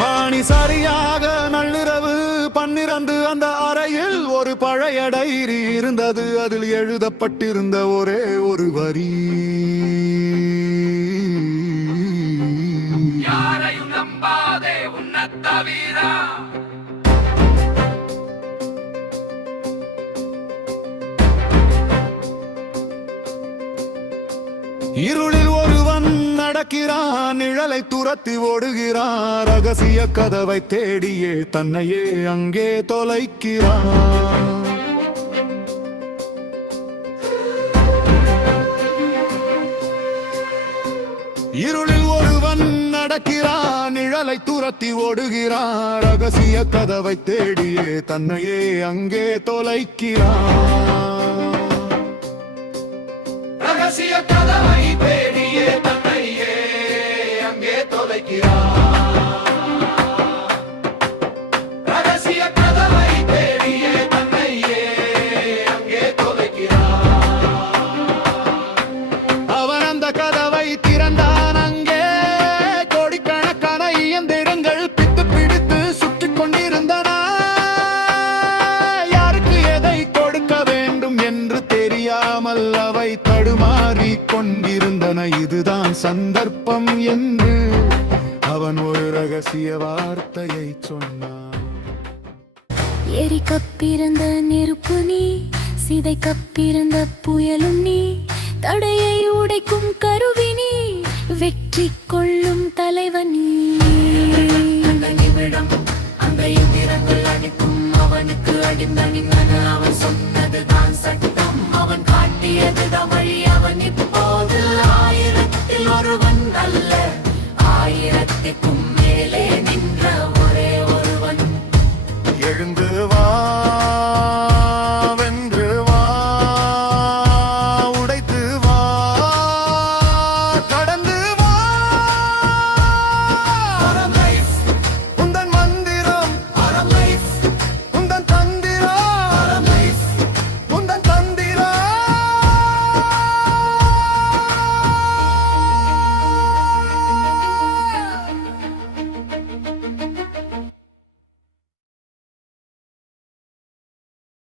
மாணி சரியாக நள்ளிரவு 12 அந்த அறையில் ஒரு பழைய டைரி இருந்தது. அதில் எழுதப்பட்டிருந்த ஒரே ஒரு வரி, யாரையும் நம்பாதே உன்னைத் தவிர. இருளில் ஒருவன் நடக்கிறான், நிழலை துரத்தி ஓடுகிறான், ரகசிய கதவை தேடியே தன்னையே அங்கே தொலைக்கிறான். இருளில் ஒருவன் நடக்கிறான், நிழலை துரத்தி ஓடுகிறான், ரகசிய கதவை தேடியே தன்னையே அங்கே தொலைக்கிறான். ரகசிய கதவை தேடியே தன்னையே அங்கே தொலைக்கிறான். ரகசிய கதவை தேடியே தன்னையே அங்கே தொலைக்கிறான். அவன் அந்த கதவை திறந்தான். அங்கே கோடிக்கணக்கான இயந்திரங்கள் பித்து பிடித்து சுற்றிக் கொண்டிருந்தன. யாருக்கு எதை கொடுக்க வேண்டும் என்று தெரியாமல் அவை தடுமாறி கொண்டிருந்தன. இதுதான் சந்தர்ப்பம் என்று அவன் ஒரு ரகசிய வார்த்தையை சொன்னான். எரிக்கப்பிருந்த நெருப்பு நீ, சிதைக்கப்பிருந்த புயலும் நீ, தடையை உடைக்கும் கருவினி, வெற்றி கொள்ளும் தலைவன் நீ. அந்த நிமிடம் அந்த இயந்திரங்கள் அடிக்கும் அவனுக்கு அடிந்தணிந்தன. அவன் சொன்னதுதான் சட்டம், அவன் காட்டியதுதான் வழி.